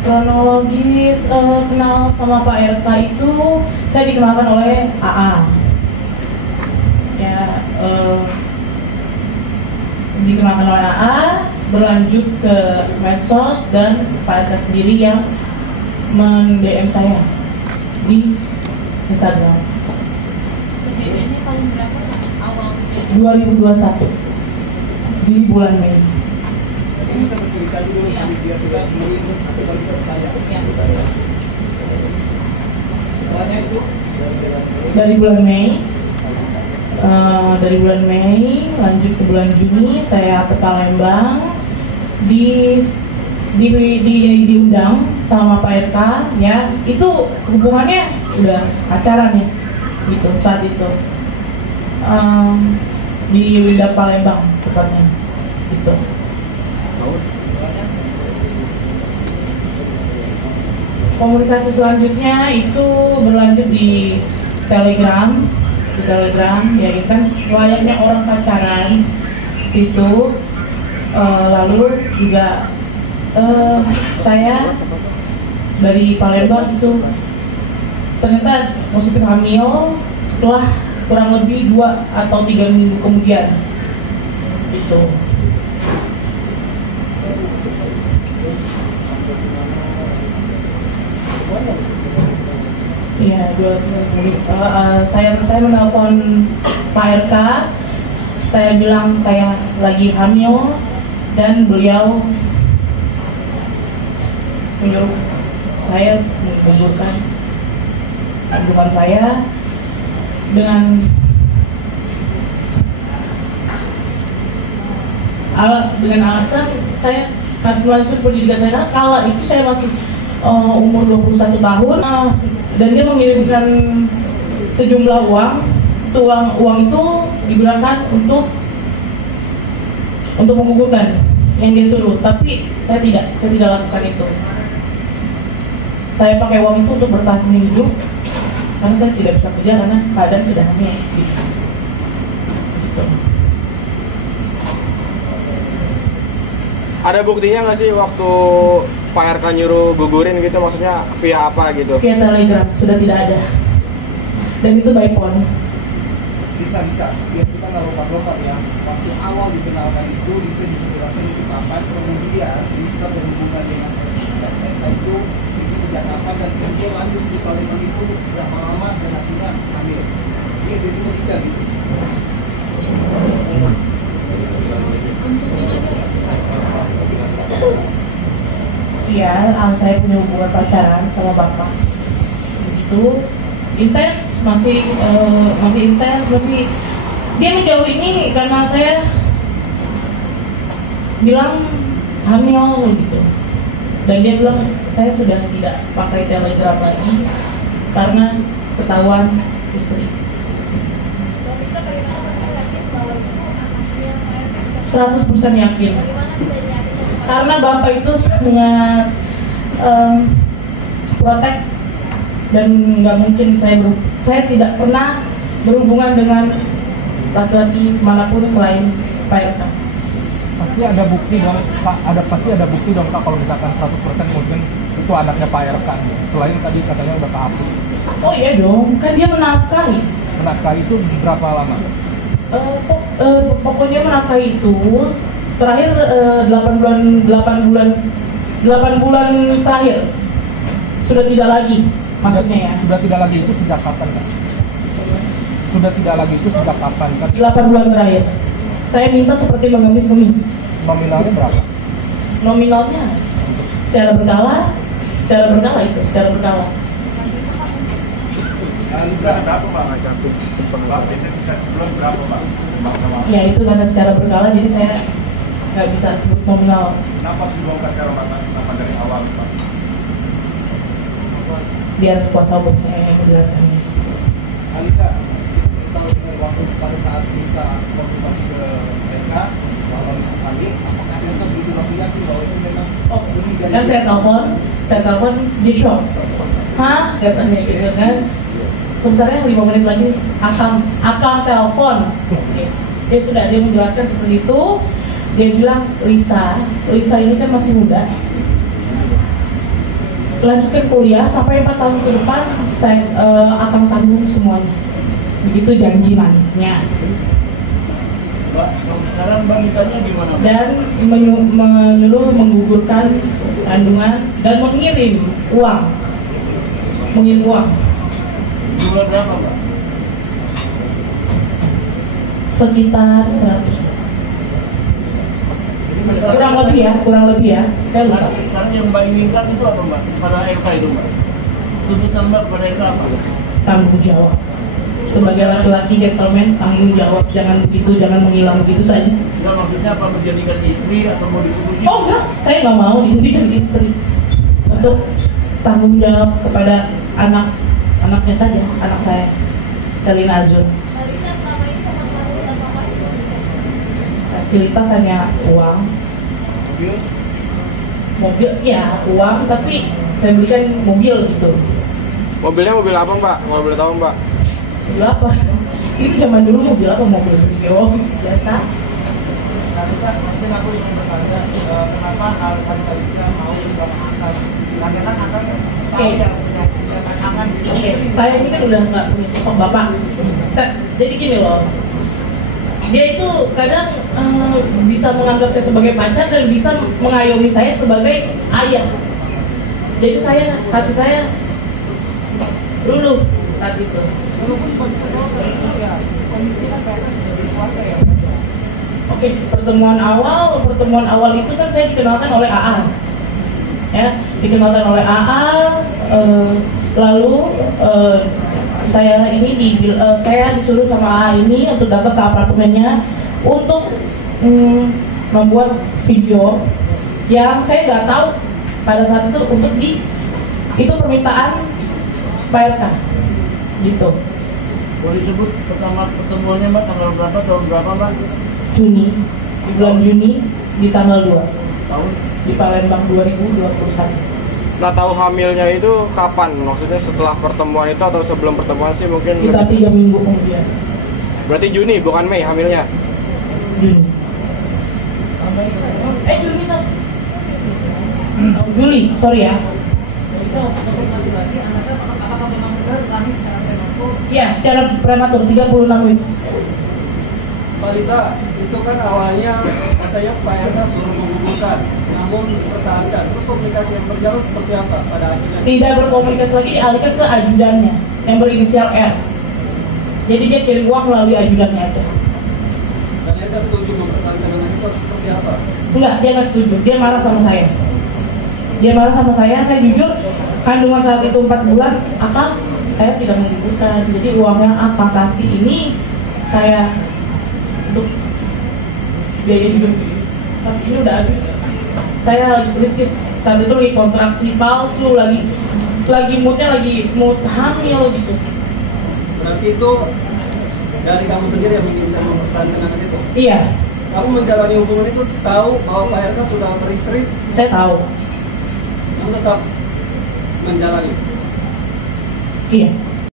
Kronologis kenal sama Pak RK itu saya dikenalkan oleh AA. Ya, dikenalkan oleh AA, berlanjut ke medsos dan Pak RK sendiri yang men-DM saya di Instagram. Kejadiannya tahun berapa? Awal 2021 di bulan Mei. Ini bisa bercerita dulu sambil biar kita beliin atau kalau kita percaya. Ya. Setelahnya itu Dari bulan Mei lanjut ke bulan Juni saya ke Palembang diundang sama Pak RK, ya itu hubungannya udah pacaran nih gitu saat itu, di Winda Palembang tepatnya gitu. Komunikasi selanjutnya itu berlanjut di Telegram, ya kan selayaknya orang pacaran itu. Lalu juga saya dari Palembang itu ternyata positif hamil setelah kurang lebih 2 atau 3 minggu kemudian gitu. Iya, saya menelpon Pak RK, saya bilang saya lagi hamil dan beliau menyuruh saya menggugurkan kandungan saya dengan alasan saya harus melanjutkan pendidikan saya. Kala itu saya masih umur 21 tahun, dan dia mengirimkan sejumlah uang. Uang itu digunakan untuk menggugurkan yang dia suruh, tapi saya tidak lakukan itu. Saya pakai uang itu untuk bertahan hidup karena saya tidak bisa kerja karena keadaan sudah hamil gitu. Ada buktinya nggak sih waktu Pak RK nyuruh gugurin gitu, maksudnya via apa gitu? Via Telegram, sudah tidak ada. Dan itu by phone. bisa biar kita nggak lompat-lompat ya. Waktu awal dikenalkan itu bisa dijelaskan itu kapan, kemudian bisa berhubungan dengan RK itu sejak kapan, dan kemudian lanjut di Palembang itu berapa lama dan akhirnya hamil. Dia detailnya tiga gitu. Iya, saya punya hubungan pacaran sama bapak. Itu intens, masih intens, dia menjauh ini karena saya bilang hamil gitu. Dan dia bilang saya sudah tidak pakai Telegram lagi karena ketahuan istri. 100% yakin. Karena bapak itu sangat protek dan nggak mungkin saya tidak pernah berhubungan dengan laki-laki manapun selain Pak RK. Pasti ada bukti dong, Pak. Pasti ada bukti dong, Pak, kalau misalkan 100% mungkin itu anaknya Pak RK. Selain tadi katanya udah kehapus. Oh iya dong, kan dia menafkahi. Menafkahi itu berapa lama? Pokoknya menafkahi itu terakhir 8 bulan terakhir sudah tidak lagi, maksudnya ya. Sudah tidak lagi itu sejak kapan, Kak? Sudah tidak lagi itu sejak kapan, Kak? 8 bulan terakhir. Saya minta seperti mengemis-ngemis. Nominalnya berapa? Nominalnya secara berkala itu. Bisa berapa Pak? Pak, biasanya sebelum berapa Pak? Ya itu karena secara berkala, jadi saya nggak bisa sebut nominal. Kenapa dibongkar secara matang? Kenapa dari awal Pak? Biar kuasa hukum saya yang menjelaskannya. Alisa, tahu dengan waktu pada saat bisa konfirmasi ke RK bahwa bisa hamil, apakah RK begitu langsung yakin bahwa itu memang ini dari Kan saya telepon di shop. Hah? Katanya gitu kan. Sebenarnya 5 menit lagi akan telepon. Oke. Dia menjelaskan seperti itu. Dia bilang Lisa ini kan masih muda. lanjutkan kuliah sampai 4 tahun ke depan saya akan tanggung semuanya. Begitu janji manisnya. Mbak, sekarang Mbak mintanya gimana? Dan menyuruh menggugurkan kandungan dan mengirim uang. Jumlah berapa Mbak? Sekitar 100. Kurang lebih ya. Saya lupa. Sekarang yang Mbak inginkan itu apa Mbak? Pada LK itu Mbak? Tuntutan Mbak pada LK apa? Tanggung jawab. Sebagai laki-laki gentleman, tanggung jawab. Jangan begitu, jangan menghilang begitu saja. Enggak, maksudnya apa, menjadikan istri atau mau dikurusi? Oh enggak, saya nggak mau dijadikan istri. Untuk tanggung jawab kepada anaknya saja, anak saya, Selina Azur. Fasilitas hanya uang, mobil, ya uang, tapi saya belikan mobil gitu. Mobilnya mobil apa mbak? Nggak boleh tahu mbak. Mobil apa? Itu zaman dulu mobil apa? Mobil Vigo biasa. Kalisa, mungkin aku ingin bertanya, kenapa alasan Kalisa mau sama Akan? Karena kan Akan tahu yang punya pasangan gitu. Oke, saya ini kan udah nggak punya sosok bapak. Jadi gini loh, dia itu kadang bisa menganggap saya sebagai pacar dan bisa mengayomi saya sebagai ayah. Jadi hati saya luluh saat itu. Walaupun kondisi kan kayaknya jadi keluarga ya. Oke, pertemuan awal itu kan saya dikenalkan oleh AA, ya, dikenalkan oleh AA, lalu saya disuruh sama AA ini untuk datang ke apartemennya untuk membuat video yang saya nggak tahu pada saat itu itu permintaan Pak RK, gitu. Boleh disebut pertama pertemuannya Mbak, tanggal berapa, tahun berapa Mbak? Juni, di bulan Juni di tanggal 2 Tahun? di Palembang 2021. Nah tahu hamilnya itu kapan? Maksudnya setelah pertemuan itu atau sebelum pertemuan sih mungkin? Kita 3 minggu kemudian. Berarti Juni bukan Mei hamilnya? Juni. Juni so. Juli, sorry ya. Ya, secara prematur 36 weeks. Mbak Lisa, itu kan awalnya katanya Pak RK suruh menggugurkan, namun dipertahankan. Terus komunikasi yang berjalan seperti apa pada akhirnya? Tidak berkomunikasi lagi, dialihkan ke ajudannya yang berinisial R. Jadi dia kirim uang melalui ajudannya aja. Dan RK setuju mempertahankan anak itu harus seperti apa? Enggak, dia nggak setuju. Dia marah sama saya. Saya jujur, kandungan saat itu 4 bulan, saya tidak menggugurkan. Jadi uang yang akan kasih ini saya untuk biaya hidup, tapi ini udah habis. Saya lagi kritis saat itu, lagi kontraksi palsu, lagi moodnya lagi mood hamil gitu. Berarti itu dari kamu sendiri yang menginginkan mempertahankan anak itu? Iya, Kamu menjalani hubungan itu tahu bahwa Pak RK sudah beristri? saya tahu. Kamu tetap menjalani? Iya.